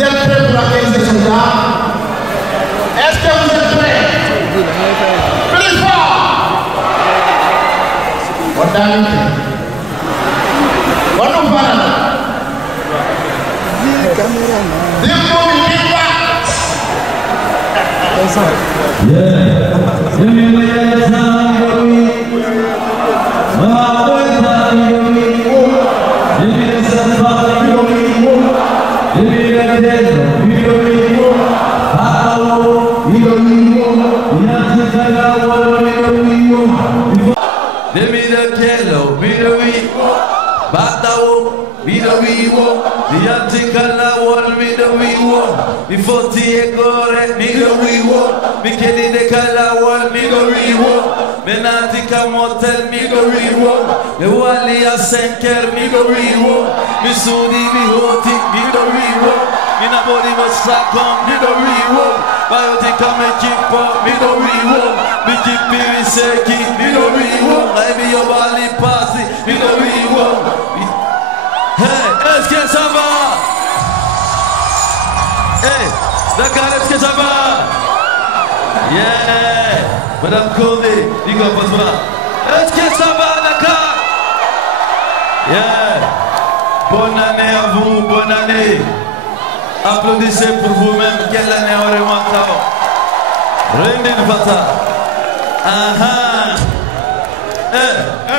Vous êtes prêts pour accueillir ces soldats? Est-ce que vous êtes prêts? Plus fort! Est-ce que ça va? Hey, Dakar, est-ce que ça va? Yeah! Madame Condé, dis-moi pas de bras. Est-ce que ça va, Dakar? Yeah! Bonne année à vous, bonne année. Applaudissez pour vous-même. Quelle année on remonte avant? Rendez-nous Fata. Hey,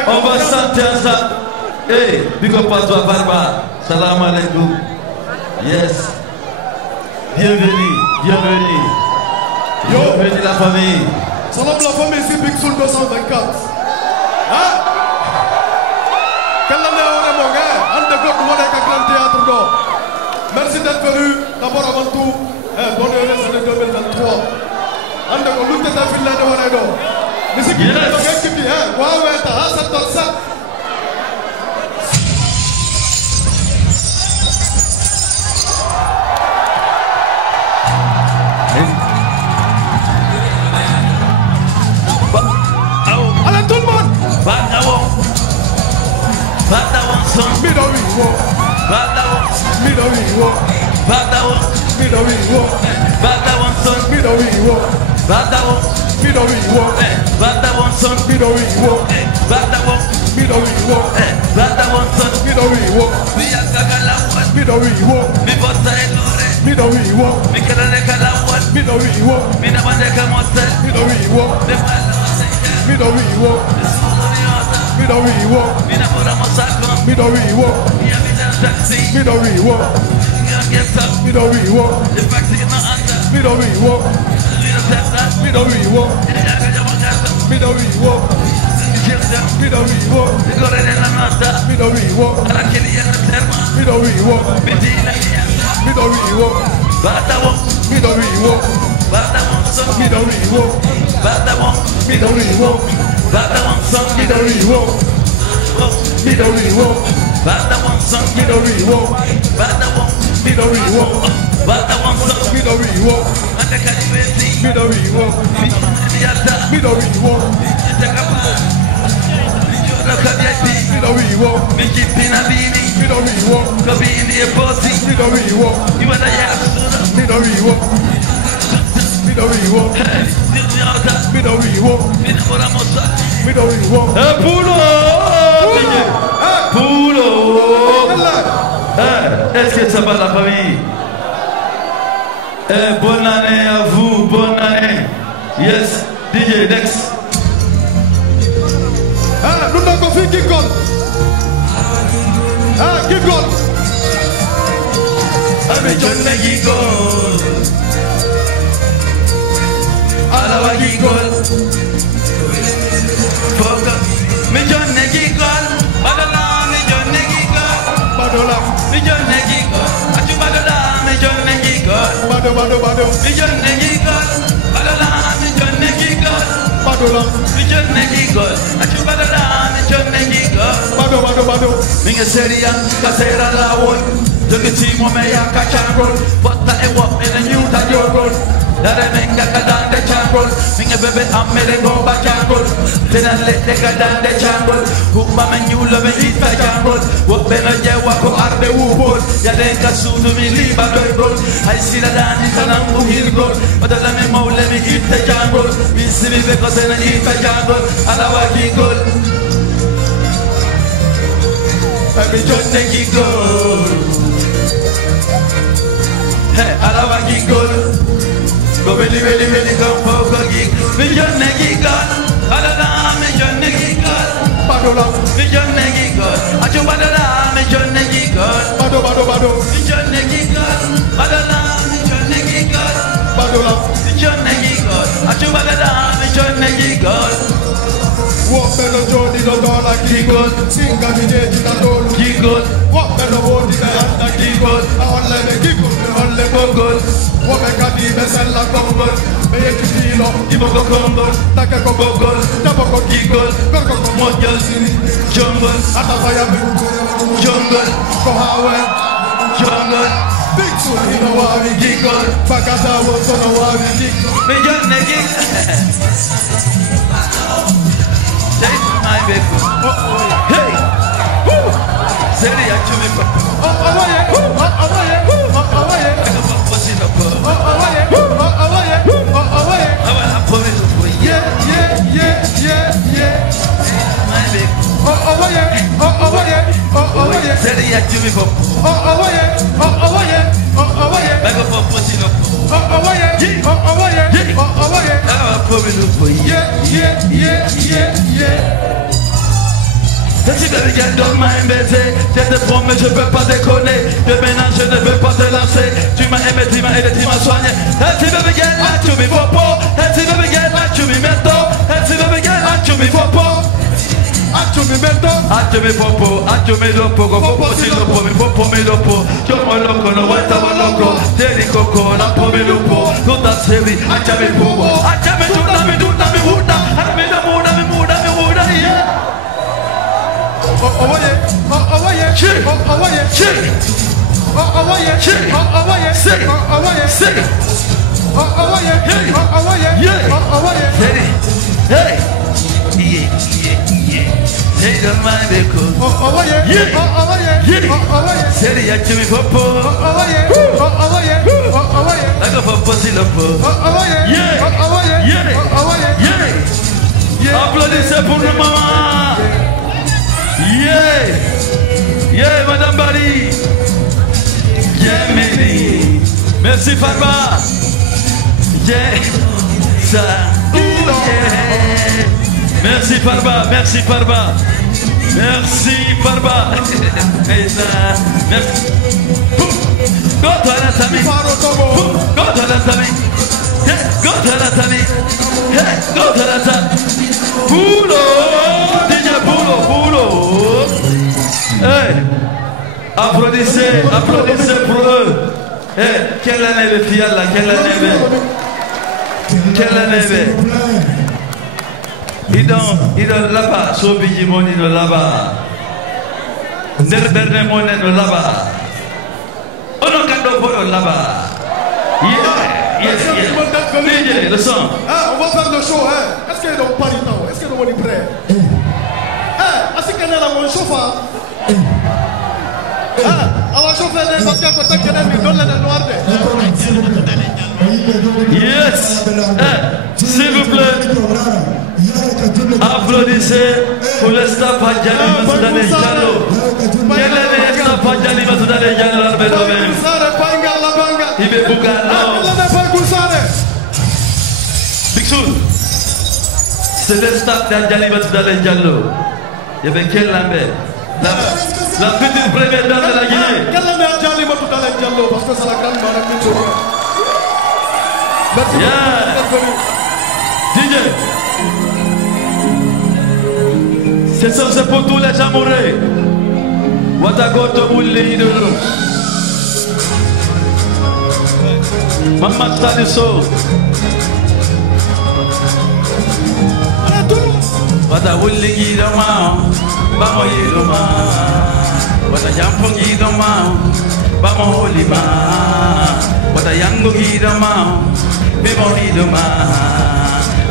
on va chanter ensemble. Hey, big up à toi, Barba. Salam alaikum. Yes. Bienvenue, bienvenue. Bienvenue la famille. Salam la famille, c'est Big Soul 224. Hein? Quelle année on est mon gars? Un de God, on est à Grand Théâtre d'Or. Merci d'être venu. D'abord avant tout, bonne heureuse année 2023. Un de God, nous t'es affilié de Waredo. Mais c'est qui est le gars qui dit, hein? Ouais, t'as ça, t'as ça. Allez tout le monde! Est-ce que ça va la famille? Bonne année à vous, bonne année. Yes, DJ Dex. Nous n'avons fait qui compte. Qui compte. Avec John Negigol. Alawa Gigol. Mais John Negigol. Badala, mais John Negigol. Badola. Mais John Negigol. Atu Badola, mais John Negigol. Bado. Mais John Negigol. Badala, mais John Negigol. Badola. Mais John Negigol. Atu Badala, mais John Negigol. Bado. Minga seria, kasera la woy. Tugiti momeya kachangol. Bota e wop in a new tajogol. Dare menga kadande changol. Minga bebe amere go bachangol. Tena lete kadande changol. Kumba menyu love ita changol. Wop bena jewa ko arde ubol. Yalenka sudu mi liba gol. I see the dani tanam uhil gol. Madala me maule mi ita jangol. Mi simi be kosena ita jangol. Alawa gol. Baby jonne gol. Hey, alawa gol. Go belly go for gig. Mi jonne gol. Alala mi jonne gol. Badola. Mi jonne gol. Achu badala mi jonne gol. Bado. Mi jonne gol. Badala mi jonne gol. Badola. Mi jonne gol. Achu badala mi jonne gol. Walk me no Jody no dollar giggle. Sing a me day to the Giggle. Walk me no body the hand a giggle. I only me giggle, me only Gogol. Walk me kadi me sell a gumble. Me yet to feel up. Give up a combo. Take a gogol. Tabo go Giggle. Go Model. Jungle. Ata fire me. Jungle. Go hawe. Jungle. Big soon in a wari Giggle. Bagata was on a wari giggle. Mi jonne giggle. Take my baby. Hey. Seri achu mi papa. Awaye. Pussy no po. Awaye. Awa put it up. Yeah. My baby. Awaye. Seri achu mi papa. Back up pussy no po. Awa put it up. Yeah. Si baby girl don't mind baiser, je te promets je peux pas déconner. De ménage je ne veux pas te lancer. Tu m'as aimé, tu m'as aidé, tu m'as soigné. Si baby girl là tu me popo. Si baby girl là tu me meto. Si baby girl là tu me popo. Acho mi mento. Acho me popo, acho me dopo, popo si dopo, mi popo me dopo. Yo mo loco, no vuelta mo loco. Teri coco, na po me dopo. Tuta sevi, acha me popo. Acha me duda, me muda. Acha me da muda, yeah. Awaye. Chill. Hey. Hey, don't mind me, cool. Seri achu mi popo. Like a popo si lopo. Yeah. Applaudissez pour le maman. Yeah, Madame Bari. Yeah, Mehdi. Merci, Farba. Yeah, ça. Yeah. Merci, Farba. Merci. Merci. Go to la famille. Go to la famille. Pulo. DJ Pulo. Hey. Applaudissez pour eux. Hey, quelle année le fial là, quelle année. Ils sont là-bas, Sobi Moni no là-bas. Nerberne Monen no là-bas. On a cadeau pour là-bas. Yes. DJ, le son. On va faire le show, hein. Est-ce qu'il y a un paritant? Est-ce qu'il y a un prêt? Est-ce qu'il y a un chauffeur? On va chauffer les parce qu'il y a un côté qui donne les noirs. Yes. S'il vous plaît. Applaudissez pour le staff Hadjali Masudane Diallo. Quel est le staff Hadjali Masudane Diallo? Ibe Bugano. Big Soul. C'est le staff d'Hadjali Masudane Diallo. Il y avait quel lambert? La petite première dame de la Guinée. Quelle année Hadjali Masudane Diallo? Parce que c'est la grande madame de merci beaucoup. DJ. C'est pour tous les amoureux. Watagoto Bouli de l'eau. Maman Tadiso. Wata Bouli Gidoma. Bamo Yidoma. Wata Jampo Gidoma. Bamo Holima. Wata Yango Gidoma. Bimo Gidoma.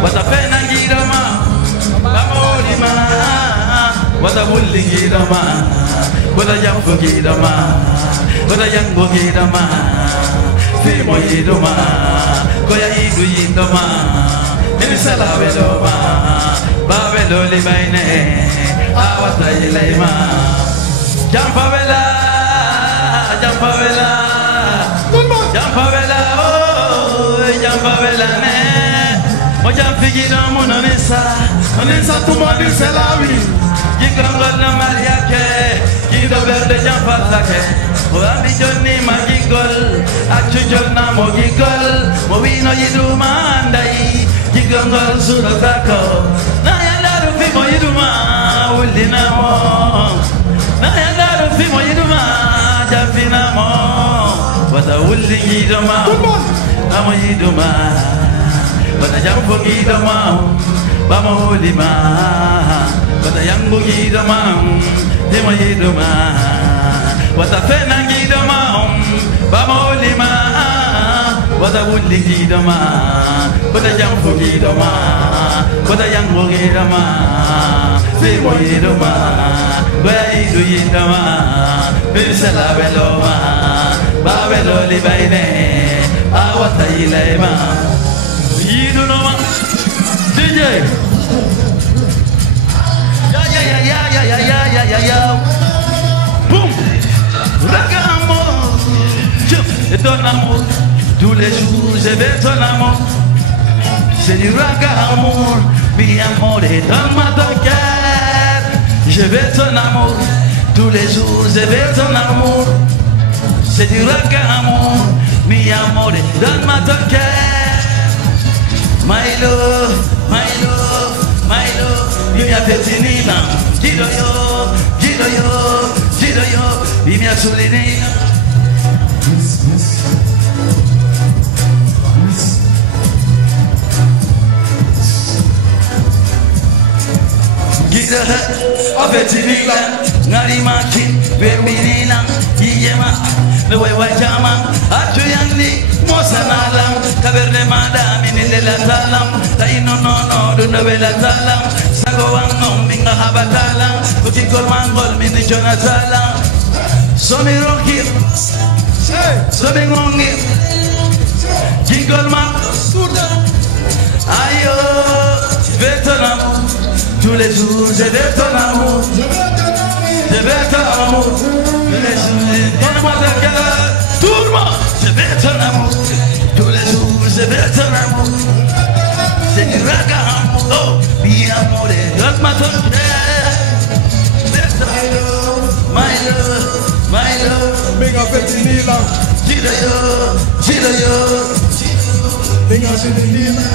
Wata Pena Gidoma. Bamo Holima. Wata Bouli Gidoma. Wata Jampo Gidoma. Koda yango gidama Fimo yiduma Koya idu yiduma Nisala veloma Babelo libaine Awata ilaima Jampa vela Jampa vela Jampa vela Oh Jampa vela ne O jampi no mononisa Onisa tumoni selawi Jingangol na mariake Jido verde jampa lake O ambi joni magigol Achujol na mogigol Mowino yiduma andai Jingangol suratako Na yandaru fimo yiduma Ulina mo Na yandaru fimo yiduma Jafina mo Wata uli yiduma Amo yiduma Wata jampo yiduma Bama ulima Wata yangu yiduma Dimo yiduma Wata fena yiduma Bama ulima Wata uli yiduma Wata jampo yiduma Wata yangu yiduma Dimo yiduma Waya yidu yiduma Bisala veloma Babelo libaine Awata ilaima Yidu noma DJ Ya Boum Raga amour Et ton amour Tous les jours je vais ton amour C'est du raga amour Mi amore donne-moi ton cœur Je vais ton amour Tous les jours je vais ton amour C'est du raga amour Mi amore donne-moi ton cœur My love, my love, my love Mi a fait finir Gido yo, gido yo, gido yo Mi a souligné Gido a fait finir Ngarimaki, Bembinina, Yema Lewe wajama, Atuyandi Mosanalam, Caverne Madame, Nila Talam, Taino no, Dunavela Talam, Sagoang, Minga Habatalam, Utikol Mangol, Mini Jonatalam, Somi Rocky, Somi Mongi, Jingol Man, Ayo, Vietnam, tous les jours, j'ai de ton amour, je vais ton amour, donne-moi ta gueule, tout le monde, je vais ton amour, tous les jours, je vais ton amour, c'est du raga amour, oh, mi amore, donne-moi ton cœur, my love, my love, Benga Fetinila, Giro yo, Benga Fetinila.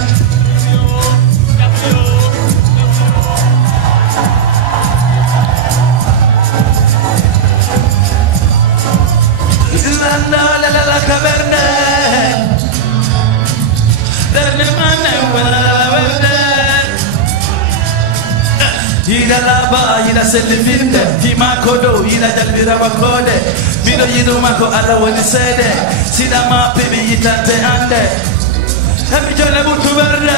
la caverna Derne mane wala la verde Ila laba ila selifinde Tima kodo ila jalbira makode Mido yidu mako ala wani sede Sida mapibi itante ande Hemi jole butu verde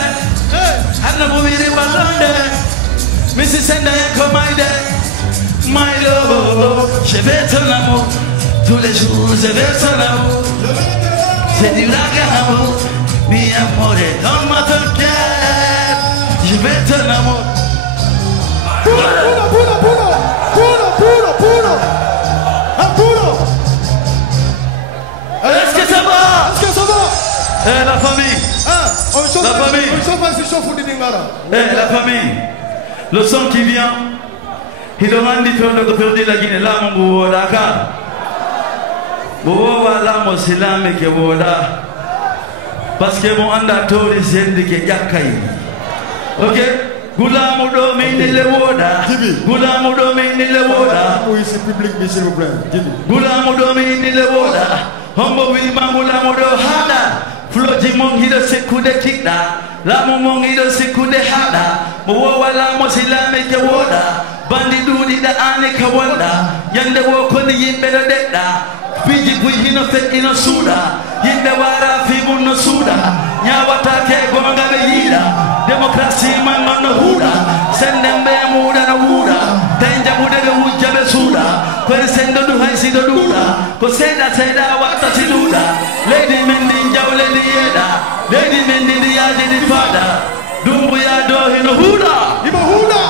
Hanna bumiri balonde Misi senda yako maide My love, je vais ton amour Tous les jours, je vais ton amour C'est du raga amour Mi amore, donne-moi ton cœur Je vais ton amour Puro Est-ce que ça va? Est-ce que ça va? Eh, la famille La famille La famille Le son qui vient Il demande de faire la Guinée là mon beau Dakar Bobo la mo silame ke boda parce que mon anda tori sendi ke jakai OK gulamu do min le woda gulamu do min le woda oui c'est public mais s'il vous plaît gulamu do min le woda hombo wi mangulamu do hada floji mon hido sekude kida la mo mon hido sekude hada bobo la mo silame ke woda bandi dudi da ane ka wanda yande wo ko ni yimbe do dedda Piji puji no fet ino suda Yinde wara fibu no suda Nyawata ke gonga be yida Demokrasi mama no huda Sendembe muda no huda Tenja muda be huja be suda Kwere sendo du haisi do duda Ko seda Saida Saida Wata Siduda, Lady Mendin Jaw Lady Yeda, Lady Mendin the Yaji the Father, Dumbuya Do in Huda, Huda.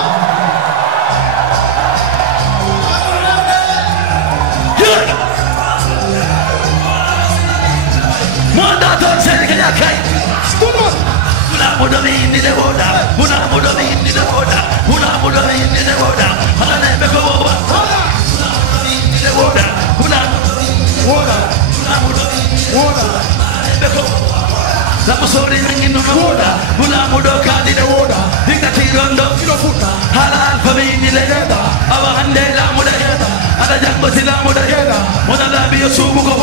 Manda don't say Kayakai. Muna Mudami in the water, Muna Mudami in the water, Muna Mudami in the water, Hana Beko, in the water, Muna water, water, Beko, Laposori in the water, Muna Mudoka in the water, Dictatirondo, Halan for me in the letter, our Handela Mudayeta, and the Jambosila Mudayeta, Monalabio Subuko,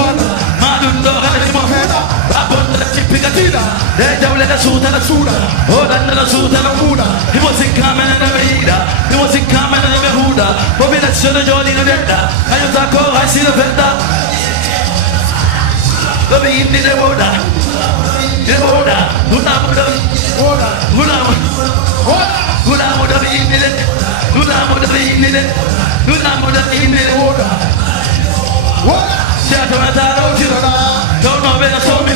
Madundo Hanimoheda, Rapon the Chipicatina, they don't let us shoot at a Suda, or under the Suda Muda. He wasn't coming in the Vida, he wasn't coming in the Huda, for me that's the Johnny in the Delta, and you talk, I see the Venta. The beam in the water, the water, Huna Huna Huna Muda in it, Huna Muda in it, Huna Muda in it, water. What? Shatanado, don't know when I saw me.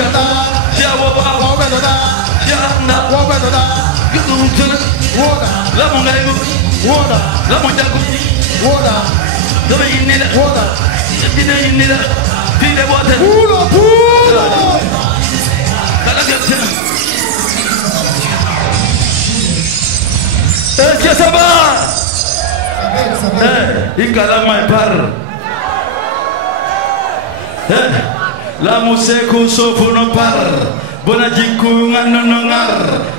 La museku sofuno par bona jikku ngano ngar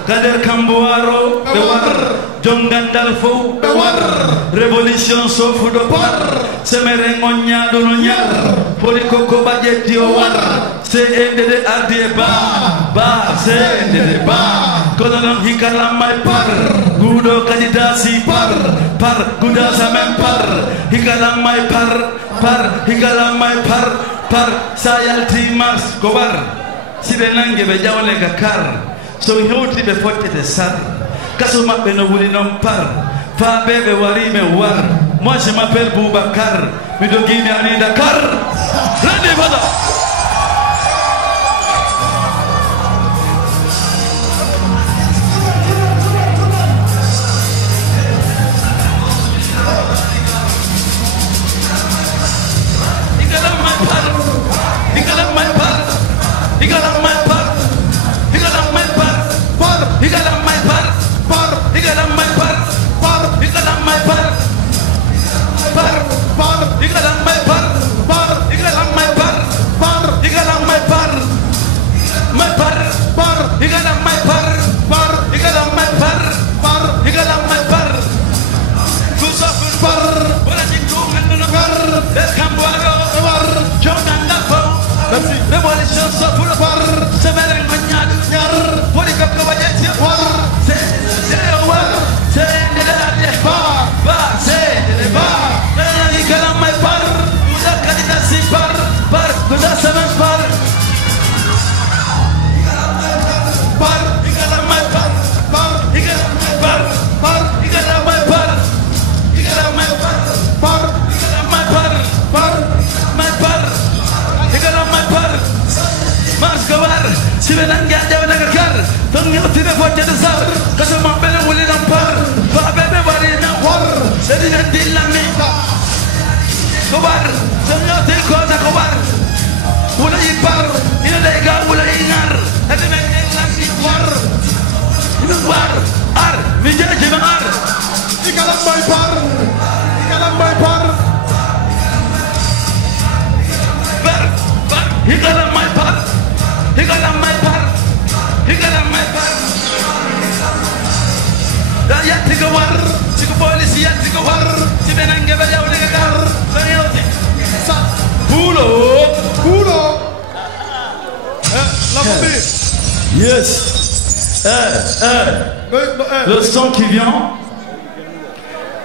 kader kambuaro bewar jongandal fo bewar revolution sofudo par semere ngonya do nyar poli koko bajetti o war se ende ardie ba se ende ba kono hikala mai par gudo kandidasi par guda samen par hikala mai par hikala mai par sayalti mars kobar sibe nange be jawle ga kar so hewti be fottete sar kaso mabbe no wuli non par fa bebe wari me war moi je m'appelle Boubacar mi do gimi ani Dakar rende bada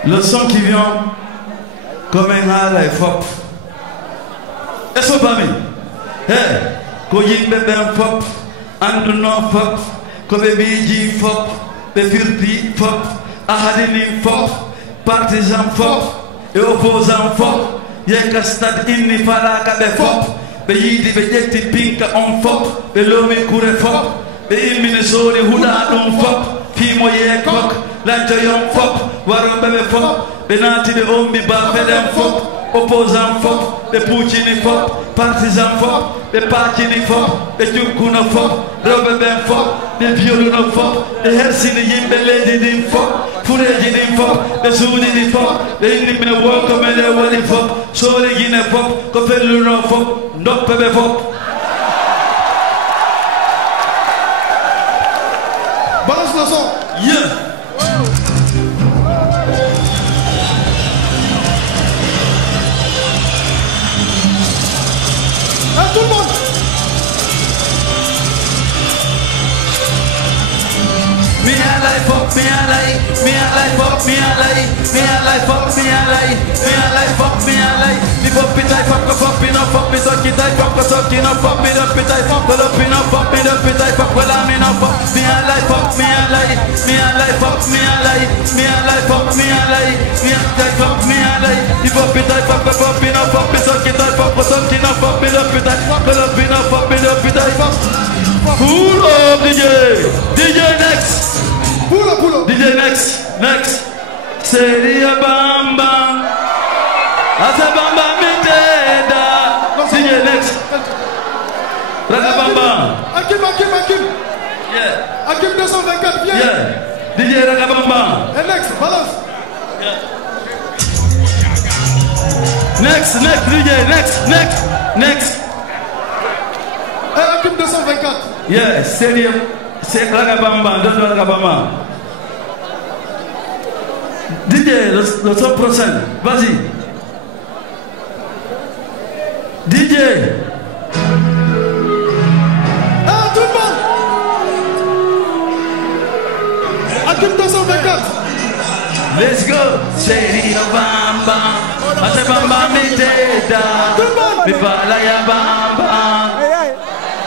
Le son qui vient comme un hal fop. Est-ce que pas mis? Ko yimɓe ɓen fop anduno fop ko ɓe miiji fop ɓe firti fop ahadini fop partisan fop e opposant fop yeka stade inni falaka ɓe fop ɓe yiidi ɓe ƴetti pinka on fop ɓe loomi kure fop ɓe immini soodi huɗa ɗum fop fiimo yeekok lancoyon fop waroɓe ɓe fop ɓe naati ɓe ombi bafeɗen fop opposant fop ɓe puccini fop partisan fop ɓe paccini fop ɓe ƴukkuno fop rewɓe ɓen fop ɓe violuno fop ɓe hersini yimɓe leydi ɗin fop fureji ɗin fop ɓe suuɗiɗi fop ɓe inni men wonko meɗen waɗi fop soori guine fop ko felluno fop doppe ɓe fop. Balance le son. Yeah. Tout le monde. Me a life up, me a life, me a life up, me a life, me a life up, me a life, me a life up, me a life. Me pop it up, pop it up, pop it up, pop it up, pop it up, pull up in up, pop it up, pop well I'm in up. Me a life up, me a life, me a life up, me a life, me a life up, me a life, me a life up, me a life. Me pop it up, pop it up, pop it up, pop it up, pop it up, pull up in up, pop it up. Pull up, DJ next. Pull up. DJ next. Seria Bamba. Asa Bamba Miteda. DJ next. Raga Bamba. Hakim. Yeah. Hakim 224, viens. Yeah. DJ Raga Bamba. Et next, balance. Yeah. Next, DJ, next. Et Hakim 224. Yeah, Seria. C'est Raga Bamba, donne Raga Bamba. DJ, le 100%, vas-y. DJ. Ah, tout le monde. Hakim 224. Let's go. Seria Bamba. Ate Bamba Miteda. Tout le monde. Mi parla ya Bamba.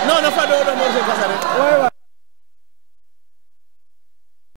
Non, non, pas de morceau, ça s'arrête.